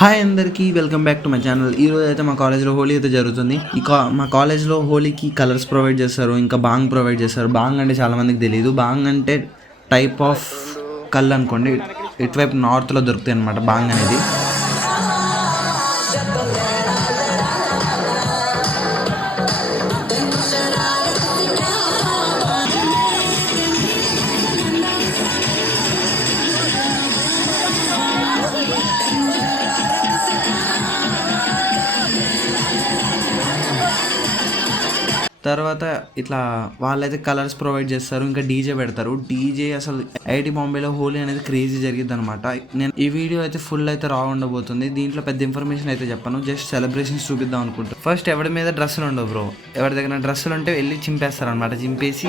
హాయ్ అందరికీ welcome back to my channel. ఈరోజు అయితే మా కాలేజ్లో హోలీ అయితే జరుగుతుంది. మా కాలేజ్లో హోలీకి కలర్స్ ప్రొవైడ్ చేస్తారు, ఇంకా బాంగ్ ప్రొవైడ్ చేస్తారు. బాంగ్ అంటే చాలామందికి తెలియదు. బాంగ్ అంటే టైప్ ఆఫ్ కల్ అనుకోండి. ఇటువైపు నార్త్లో దొరుకుతాయి అనమాట బాంగ్ అనేది. తర్వాత ఇట్లా వాళ్ళైతే కలర్స్ ప్రొవైడ్ చేస్తారు, ఇంకా డీజే పెడతారు. డీజే అసలు ఐఐటి బాంబేలో హోలీ అనేది క్రేజీ జరిగింది అనమాట. నేను ఈ వీడియో అయితే ఫుల్ అయితే రా ఉండబోతుంది. దీంట్లో పెద్ద ఇన్ఫర్మేషన్ అయితే చెప్పను, జస్ట్ సెలబ్రేషన్స్ చూపిద్దాం అనుకుంటా. ఫస్ట్ ఎవరి మీద డ్రెస్సులు ఉండవు బ్రో. ఎవరి దగ్గర డ్రెస్సులు ఉంటే వెళ్ళి చింపేస్తారు అనమాట. చింపేసి